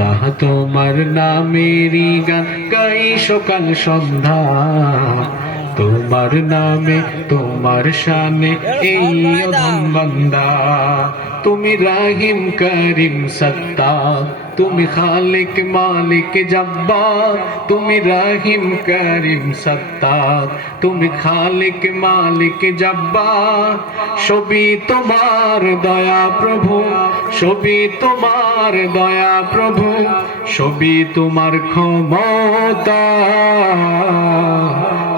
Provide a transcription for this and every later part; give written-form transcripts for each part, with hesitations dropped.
আল্লাহ তোমার নামেরই গান গাই সকাল সন্ধ্যা, তোমার নামে তোমার শানে এই অধম বান্দা। তুমি রাহিম করিম সত্তার, তুমি খালিক মালিক জব্বার। তুমি রাহিম করিম সত্তার, তুমি খালিক মালিক জব্বার। সবই তোমার দয়া প্রভু, সবই তোমার দয়া প্রভু, সবই তোমার ক্ষমতা।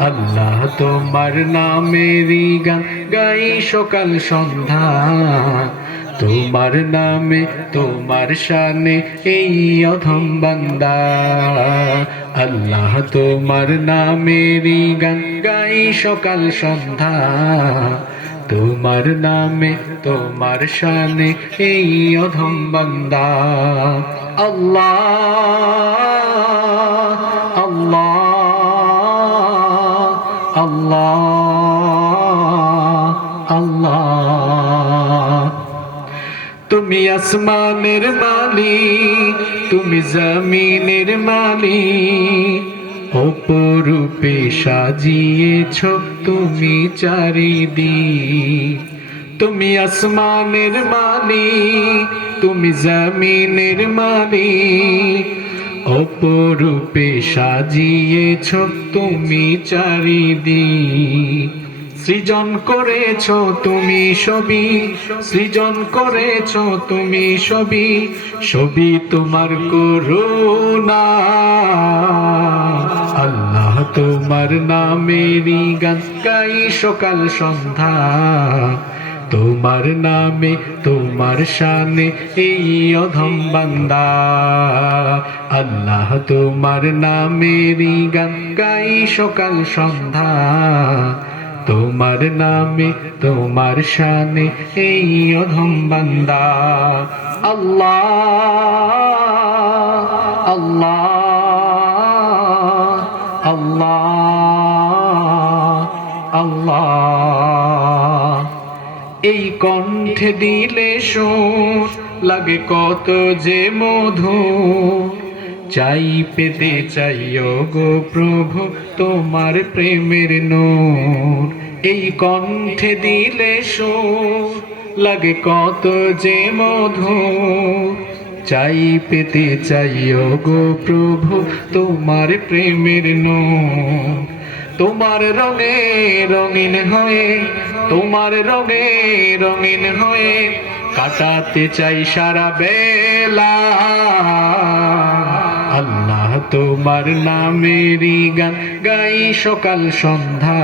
আল্লাহ তোমার নামেরই গান গাই সকাল সন্ধ্যা, তোমার নামে তোমার শানে এই অধম বান্দা। আল্লাহ তোমার নামেরই গান গাই সকাল সন্ধ্যা, তোমার নামে তোমার শানে এই অধম বান্দা। আল্লাহ আল্লাহ আল্লাহ আল্লাহ। তুমি আসমানের মালিক, তুমি জমিনের মালিক, অপরূপে সাজিয়েছ তুমি চারিদিক। তুমি আসমানের মালিক, তুমি জমিনের মালিক, অপরূপে সাজিয়েছ তুমি চারিদিক। সৃজন করেছ তুমি সবই, সৃজন করেছ তুমি সবই, সবই তোমার করুণা। আল্লাহ তোমার নামেরই গান গাই সকাল সন্ধ্যা, তোমার নামে তোমার শানে এই অধম বান্দা। আল্লাহ তোমার নামেরই গান গাই সকাল সন্ধ্যা, তোমার নামে তোমার শানে এই অধম বান্দা। আল্লাহ আল্লাহ আল্লাহ আল্লাহ। এই কণ্ঠে দিলে সুর লাগে কত যে মধু, চাই পেতে চাইও গো প্রভু তোমার প্রেমের নূর। এই কণ্ঠে দিলে সুর লাগে কত যে মধু, চাই পেতে চাইও গো প্রভু তোমার প্রেমের নূর। তোমার রঙে রঙিন হয়ে, তোমার রঙে রঙিন হয়ে কাটাতে চাই সারা বেলা। আল্লাহ তোমার নামেরই গান গাই সকাল সন্ধ্যা,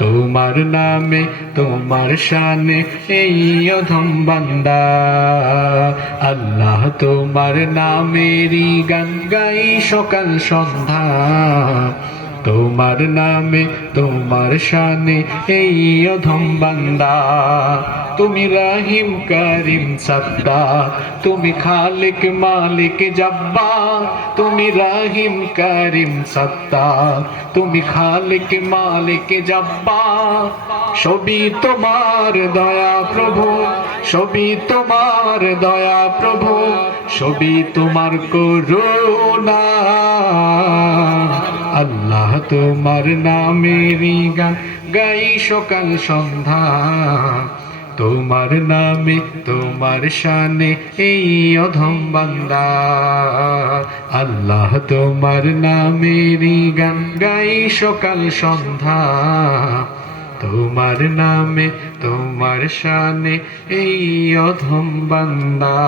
তোমার নামে তোমার শানে এই অধম বান্দা। আল্লাহ তোমার নামেরই গান গাই সকাল সন্ধ্যা, তোমার নামে তোমার শানে এই অধম বান্দা। তুমি রাহিম করিম সত্তার, তুমি খালিক মালিক জব্বার। তুমি রাহিম করিম সত্তার, তুমি খালিক মালিক জব্বার। সবই তোমার দয়া প্রভু, সবই তোমার দয়া প্রভু, সবই তোমার করুণা। আল্লাহ তোমার নামেরই গান গাই সকাল সন্ধ্যা, তোমার নামে তোমার শানে এই অধম বান্দা। আল্লাহ তোমার নামেরই গান গাই সকাল সন্ধ্যা, তোমার নামে তোমার শানে এই অধম বান্দা।